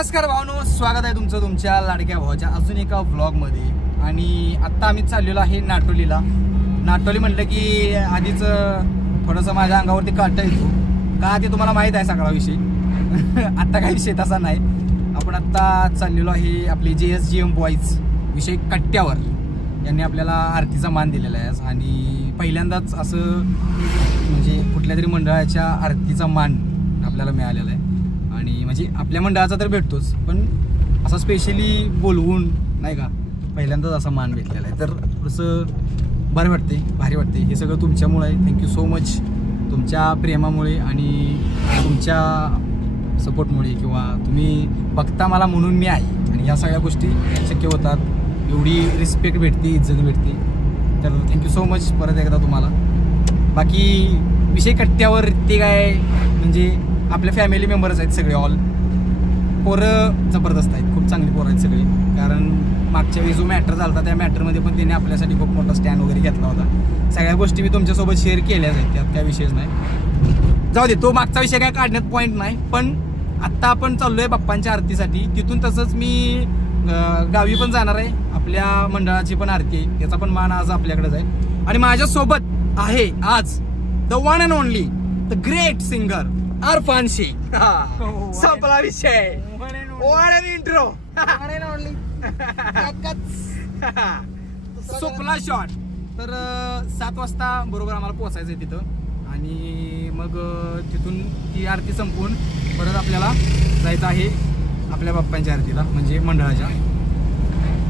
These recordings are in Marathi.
नमस्कार भावांनो, स्वागत आहे तुमचं तुमच्या लाडक्या भावाच्या अजून एका व्लॉगमध्ये. आणि आत्ता आम्ही चाललेलो आहे नाटोलीला. नाटोली म्हटलं की आधीच थोडंसं माझ्या अंगावरती काटा येतो का ते तुम्हाला माहीत आहे सगळा विषय. आत्ता काही विषय तसा नाही. आपण आत्ता चाललेलो आहे आपली JSGM बॉईज विषय कट्ट्यावर. यांनी आपल्याला आरतीचा मान दिलेला आहे आणि पहिल्यांदाच असं म्हणजे कुठल्या तरी मंडळाच्या आरतीचा मान आपल्याला मिळालेला आहे. आणि म्हणजे आपल्या मंडळाचा तर भेटतोच, पण असा स्पेशली बोलवून नाही का पहिल्यांदाच असा मान भेटलेला आहे. तर थोडंसं बरं वाटते, भारी वाटते. हे सगळं तुमच्यामुळे आहे. Thank you so much. तुमच्या प्रेमामुळे आणि तुमच्या सपोर्टमुळे किंवा तुम्ही बघता मला म्हणून मी आहे आणि ह्या सगळ्या गोष्टी शक्य होतात. एवढी रिस्पेक्ट भेटते, इज्जत भेटते. तर थँक्यू सो मच परत एकदा तुम्हाला. बाकी विषय कट्ट्यावर ते काय म्हणजे आपल्या फॅमिली मेंबर्स आहेत सगळे. ऑल पोरं जबरदस्त आहेत, खूप चांगली पोरं आहेत सगळी. कारण मागच्या वेळी जो मॅटर झाला होता त्या मॅटरमध्ये पण त्यांनी आपल्यासाठी खूप मोठा स्टँड वगैरे घेतला होता. सगळ्या गोष्टी मी तुमच्यासोबत शेअर केल्याच आहेत, त्यात काय विषयच नाही. जाऊ दे, तो मागचा विषय काय काढण्यात पॉईंट नाही. पण आत्ता आपण चाललोय बाप्पांच्या आरतीसाठी. तिथून तसंच मी गावी पण जाणार आहे. आपल्या मंडळाची पण आरती आहे, त्याचा पण मान आज आपल्याकडे जाईल. आणि माझ्यासोबत आहे आज the one and only the great singer Arfan Shaikh. संपला विषय. इंट्रो सुपला शॉट. तर 7 वाजता बरोबर आम्हाला पोहोचायचं आहे तिथं. आणि मग तिथून ती आरती संपवून परत आपल्याला जायचं आहे आपल्या बाप्पांच्या आरतीला म्हणजे मंडळाच्या.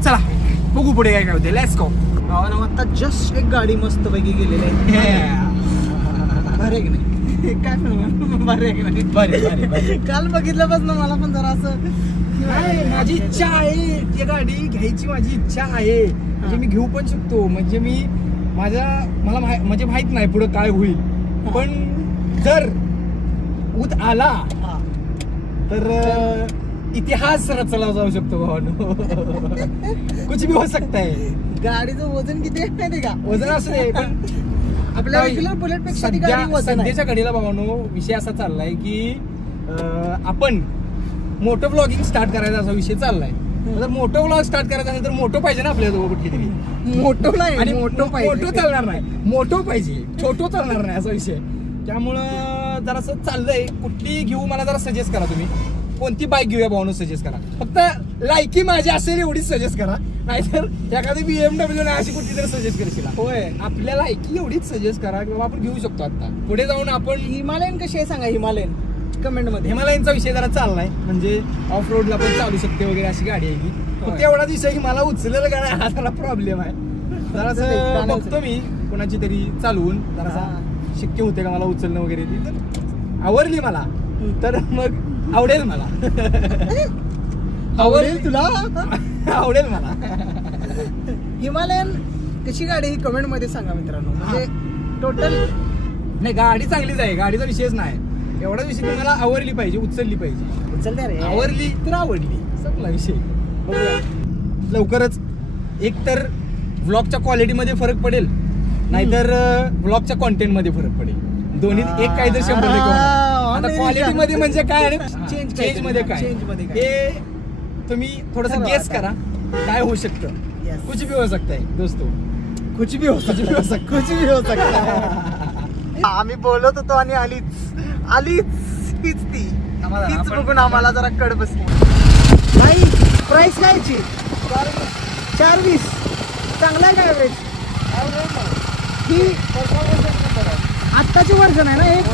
चला बघू पुढे काय काय होते. Let's go. भावानं आता जस्ट एक गाडी मस्त पैकी गेलेली आहे. बरे की नाही काय बरे. काल बघितल्यापासून मला पण जरा असं माझी इच्छा आहे ती गाडी घ्यायची. माझी इच्छा आहे म्हणजे मी घेऊ पण शकतो. म्हणजे मी मला म्हणजे माहित नाही पुढे काय होईल, पण जर उत आला तर इतिहास रचला जाऊ शकतो भावानो. कुछ भी हो सकता है. गाडीचं वजन किती आहे माहिती का? वजन असं आहे पण आपल्या रेग्युलर बुलेट पेक्षा सध्याच्या घडीला भावानो विषय असा चाललाय की आपण मोठं ब्लॉगिंग स्टार्ट करायचा असा विषय चाललाय. जर मोठं ब्लॉग स्टार्ट करायचं असेल तर मोठं पाहिजे ना आपल्याला कुठेतरी. मोठं आणि मोठं चालणार नाही, मोठं पाहिजे, छोटं चालणार नाही असा विषय. त्यामुळं जरासं चाललंय. कुठली घेऊ मला जरा सजेस्ट करा तुम्ही. कोणती बाईक घेऊया भावानो सजेस्ट करा. फक्त लायकी माझी असेल एवढीच सजेस्ट करा. नाहीतर एखादी BMW नाही अशी कुठली तरी सजेस्ट करशील. होय, आपल्या लायकी एवढीच सजेस्ट करा की बाबा आपण घेऊ शकतो. आता पुढे जाऊन आपण हिमालयन कशी आहे सांगा. हिमालयन कमेंट मध्ये. हिमालयनचा विषय जरा चाललाय म्हणजे ऑफ रोडला पण चालू शकते वगैरे अशी गाडी आहे की. फक्त एवढाच विषय की मला उचलेलं गाडी हा जरा प्रॉब्लेम आहे. जरासं बघतो मी कोणाची तरी चालवून जरासा शक्य होते का मला उचलणं वगैरे. ती तर आवडली मला तर मग आवडेल मला. आवडेल तुला? आवडेल मला. हिमालयन कशी गाडी ही कमेंट मध्ये सांगा मित्रांनो. म्हणजे टोटल नाही गाडी चांगलीच आहे, गाडीचा विषयच नाही. एवढा विषय की मला आवडली पाहिजे, उचलली पाहिजे. उचलते रे. आवडली तर आवडली, संपला विषय. लवकरच एक तर व्लॉगच्या क्वालिटीमध्ये फरक पडेल, नाहीतर व्लॉगच्या कॉन्टेंट मध्ये फरक पडेल. दोन्ही एक काहीतरी 100%. आता क्वालिटी मध्ये म्हणजे काय आणि चेंज मध्ये काय हे तुम्ही थोडस गेस करा काय होऊ शकतं. कुछ भी हो सकता है दोस्तों, कुछ भी हो सकता. आम्ही बोलत होतो आणि आलीच हीच बघून आम्हाला जरा कड बसली. नाही प्राइस कायची 420. चांगला आहे का ॲव्हरेज? ही आत्ताची वर्जन आहे ना. एक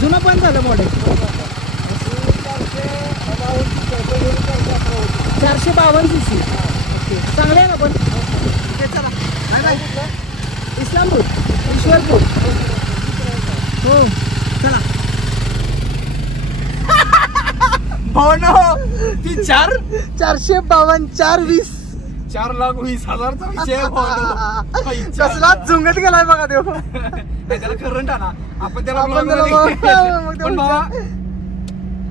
जुनं पण झालं मॉडेल. 452 cc. चांगले आहे ना पण. चला इस्लामपूर ईश्वरपूर. हो चला. हो ना ती 452 420 4,20,000चा विषय. कसला झुंगत गेलाय बघा देव. त्याला करंट आला आपण त्याला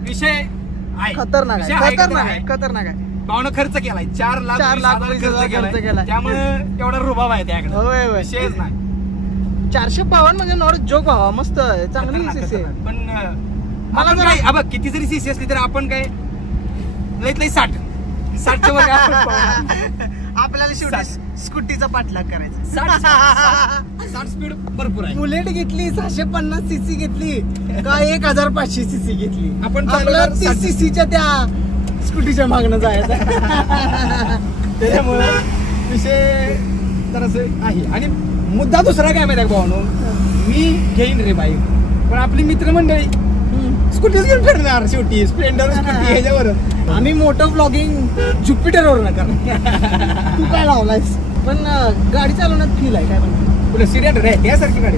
विषय खतरनाक आहे. पाहुणं खर्च केलाय 4,20,000 खर्च केलाय. त्यामुळे तेवढा रुबाब आहे त्याकडे. विषयच नाही. 452 म्हणजे नॉट जोक भावा. मस्त चांगली पण मला जर किती जरी सीसी असली तर आपण काय लईत लई 60च्या वर आपल्याला शेवटी स्कूटीचा पाठलाग करायचा. 60 स्पीड भरपूर आहे. बुलेट घेतली 650 सीसी घेतली का 1500 सीसी घेतली. आपण 30 सीसीच्या त्या स्कूटीच्या मागणं जायचं. त्याच्यामुळे विषय जरासं आहे. आणि मुद्दा दुसरा काय माहिती आहे भावानो, मी घेईन रे बाईक, पण आपली मित्रमंडळी स्कूटीच घेऊन फिरणार शेवटी. स्प्लेंडर स्कूटी ह्याच्यावर. आम्ही मोठं ब्लॉगिंग ज्युपिटरवर नका. तू काय लावलायस, पण गाडी चालवण्यात फील आहे काय म्हणतो. पुढे सिलेंडर आहे त्यासारखी गाडी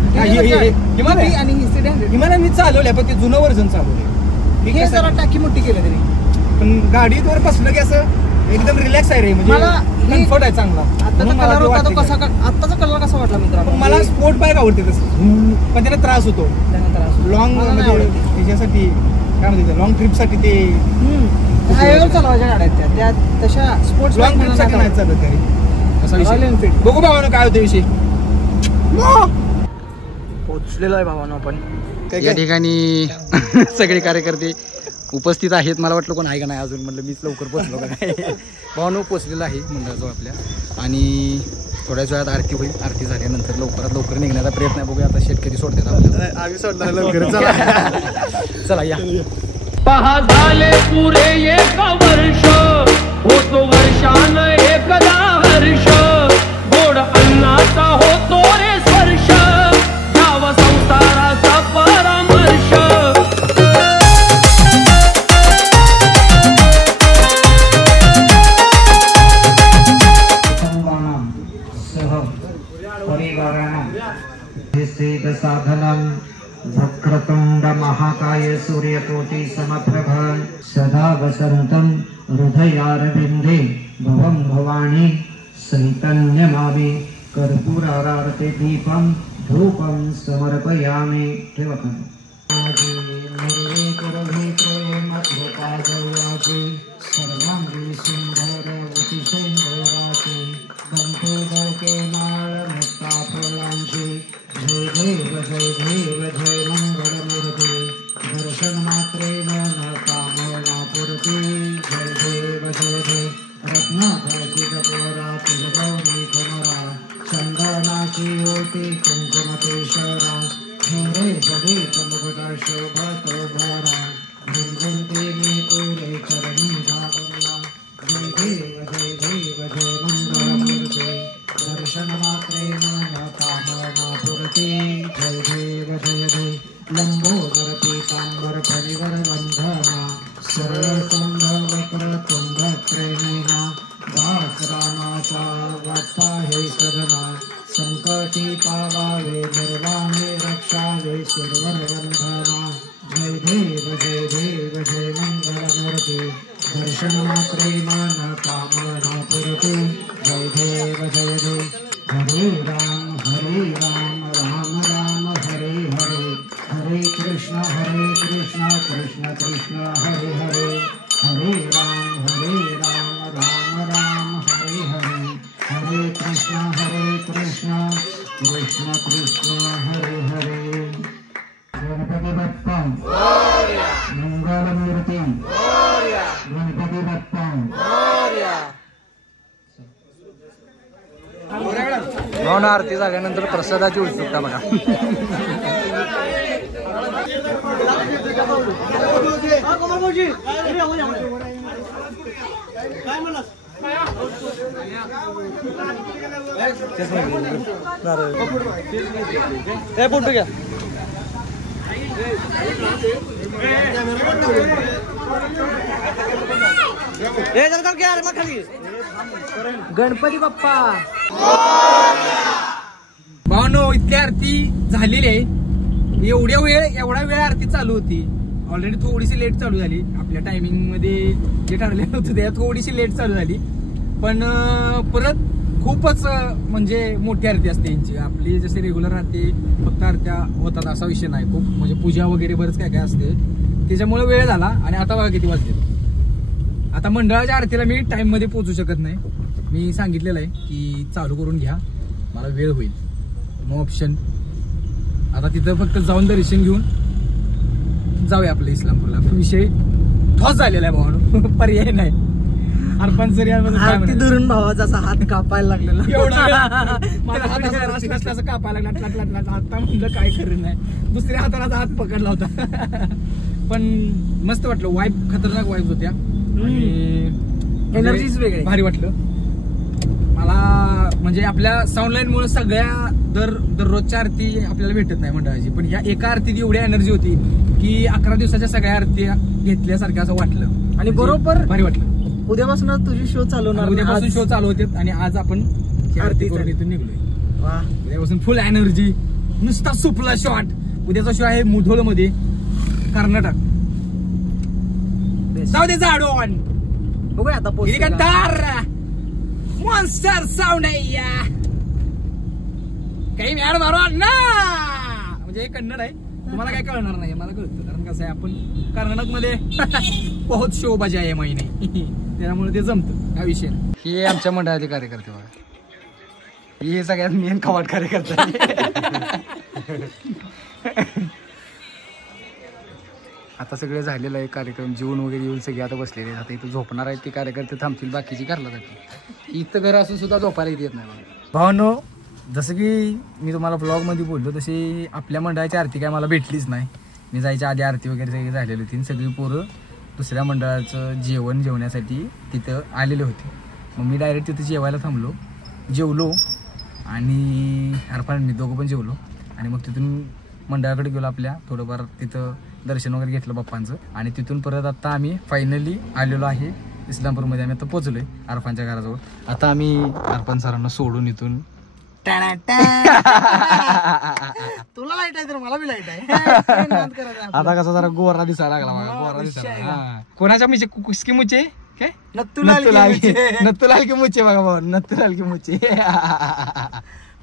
हिमालय. आणि सिलेंडर हिमालय मी चालवल्या, पण ते जुनं वर्जन चालवलं. हे जरा टाकी मोठी केलं तरी, पण गाडीवर बसलं की असं एकदम रिलॅक्स आहे रे. म्हणजे कम्फर्ट आहे चांगला. आताचा कलर होता तो कसा, आताचा कलर कसा वाटला मित्रांनो. मला स्पोर्ट बाईक आवडते तसं, पण त्याला त्रास होतो. लॉंग त्याच्यासाठी काय म्हणते, लॉंग ट्रिप साठी ते हायवेवर चालवायच्या गाड्या त्या तशा स्पोर्ट्स लॉंग ट्रिप साठी नाही चालत तरी असा विषय. बघू भावानं काय होतं विषय. पोहोचलेलो आहे भावानं आपण. या ठिकाणी सगळे कार्यकर्ते उपस्थित आहेत. मला वाटलं कोण आहे का नाही अजून, म्हणलं मीच लवकर पोहोचलो का काय. भावानं पोहोचलेलं आहे मंडळाजवळ आपल्या, आणि थोड्याच वेळात आरती होईल. आरती झाल्यानंतर लवकरात लवकर निघण्याचा प्रयत्न आहे. बघूया आता शेतकरी सोडतात आपल्याला. आम्ही सोडणार लवकर. चला या. पहा झाले पुरे 1 वर्ष, होतो वर्षान एकदा हर्ष, गोड अन्नाचा होतो रे स्पर्श, गाव संसाराचा परामर्श. साधनं वक्रतुंड महाकाय सूर्यकोटि समप्रभ सदा वसन्तं हृदयारविन्दे भवं भवानी चैतन्यमामि कर्पूरारार्ते दीपं धूपं समर्पयामि. सर्वांगी सुंदरवती सुंदराचे कंठे गळके नाळ मुक्ता फुलांची. जय देव जय देव जय मंगलमूर्ती. दर्शन मात्रेन न कामना पूर्ती. जय देव जय देव. रत्नाभरती कपोरा तुझगौरी कुमरा. चंदनाची ओटी कुंकुम केशरा. हिरे जडीत मुकुटा शोभतो भरा. गुणगुणते मी तुरे चरणी धावला. जय देव जय देव जय मंगलमूर्ती. दर्शन मात्रेन न कामना पूर्ती. जय देव जय देव. लंबोदर पीतांबर परिवर वंदना. सरळ संध वक्र तुंड प्रेमिना. दास रामाचा वाटता हे सदना. संकटी पावावे निर्वाणे रक्षावे सुरवर वंदना. जय देव जय देव जय मंगलमूर्ती. दर्शन मात्रेन न कामना पूर्ती. जय देव जय देव. हरे राम राम राम हरे हरे. हरे कृष्ण कृष्ण कृष्ण हरे हरे. हरे राम राम राम हरे हरे. हरे कृष्ण कृष्ण कृष्ण हरे हरे. गणपती बाप्पा मंगलमूर्ती. गणपती बाप्पा. भावना आरती झाल्यानंतर प्रसादाची उत्सुकता बघा. फोटो घ्या. गणपती बाप्पा. भावनो इतकी आरती झालेली आहे. एवढा वेळ आरती चालू होती. ऑलरेडी थोडीशी लेट चालू झाली. आपल्या टायमिंग मध्ये जे ठरलेलं होतं त्या थोडीशी लेट चालू झाली. पण परत खूपच म्हणजे मोठी आरती असते यांची. आपली जशी रेग्युलर राहते फक्त आरत्या होतात असा विषय नाही. खूप म्हणजे पूजा वगैरे बरंच काय काय असते. त्याच्यामुळे वेळ झाला. आणि आता बघा किती वाजले. आता मंडळाच्या आरतीला मी टाइम मध्ये पोहोचू शकत नाही. मी सांगितलेलं आहे की चालू करून घ्या, मला वेळ होईल. No option. आता तिथं फक्त जाऊन दर्शन घेऊन जाऊया आपल्या इस्लामपूरला. विषय ठॉस झालेला आहे भावानो. पर्याय नाही. अर्पण सर आरती धरून भावाचा असा हात कापायला लागलेला. मला हात असं कापायला लागला. आता म्हणलं काय खरं नाही. दुसऱ्या हाताला हात पकडला होता. पण मस्त वाटलं. वाईब खतरनाक वाईब होत्या. एनर्जीच वेगळी. भारी वाटलं मला. म्हणजे आपल्या साऊंड लाईन मुळे सगळ्या दररोजच्या आरती आपल्याला भेटत नाही मंडळाची. पण ह्या एका आरतीत एवढी एनर्जी होती की 11 दिवसाच्या सगळ्या आरती घेतल्यासारखं असं वाटलं. आणि बरोबर भारी वाटलं. उद्यापासून तुझी शो चालू होणार. उद्यापासून शो चालू होते आणि आज आपण आरती करून इथून निघलोय. वा. उद्यापासून फुल एनर्जी. नुसता सुपला शॉट. उद्याचा शो आहे मुधोळ मध्ये, कर्नाटक. जाऊ दे झाडू ऑन. बघूया आता मॉन्स्टर साऊंड आहे काही मॅड मारो ना. म्हणजे हे कन्नड आहे. तुम्हाला काय कळणार नाही. मला कळतं कारण कसं आहे आपण कर्नाटक मध्ये बहुत शो बजा आहे महिने. त्यामुळे ते जमतं. हा विषय हे आमच्या मंडळाचे कार्यकर्ते बघा. हे सगळ्यात मेन कवाट कार्यकर्ते. आता सगळं झालेलं आहे कार्यक्रम. जेवण वगैरे येऊन सगळे आता बसलेले. आता इथं झोपणार आहेत ते कार्यकर्ते. थांबतील बाकीची घरला जातील. इथं घर असून सुद्धा झोपायला येत नाही भावानो. जसं की मी तुम्हाला ब्लॉगमध्ये बोललो तशी आपल्या मंडळाची आरती काय मला भेटलीच नाही. मी जायच्या आधी आरती वगैरे सगळी झालेली होती. सगळी पोरं दुसऱ्या मंडळाचं जेवण जेवण्यासाठी तिथं आलेले होते. मग मी डायरेक्ट तिथं जेवायला थांबलो. जेवलो आणि अरफान मी दोघं पण जेवलो. आणि मग तिथून मंडळाकडे गेलो आपल्या. थोडंफार तिथं दर्शन वगैरे घेतलं बाप्पांचं. आणि तिथून परत आता आम्ही फायनली आलेलो आहे इस्लामपूरमध्ये. आम्ही आता पोहोचलोय अरफानच्या घराजवळ. आता आम्ही अरफान सरांना सोडून इथून. तुला लाईट आहे तर मला बी लाईट आहे. आता कसा जरा गोरा दिसायला लागला मला. गोरा दिसायला. कोणाच्या मुचे कुस्की मुचे काय नत्तूलाल की मुचे बघा भाऊ. नत्तूलाल की मुचे.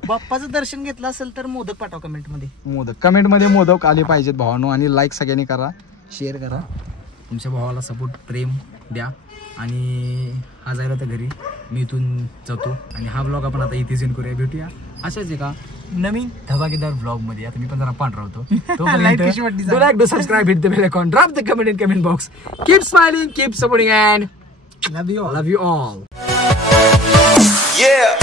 बाप्पाचं दर्शन घेतलं असेल तर मोदक पाठवा कमेंट मध्ये. कमेंट मध्ये मोदक आले पाहिजेत भावानो. आणि लाईक सगळ्यांनी करा, शेअर करा. तुमच्या भावाला सपोर्ट प्रेम द्या. आणि हा जायला तर घरी मी इथून जातो. आणि हा ब्लॉग आपण आता इथे सेंड करूया. भेटूया अशाच एका नवीन धमाकेदार ब्लॉग मध्ये. आता मी पण जरा पांढरा होतो. Subscribe, hit the bell icon, drop the comment in comment box. Keep smiling, keep supporting and love you all. Yeah.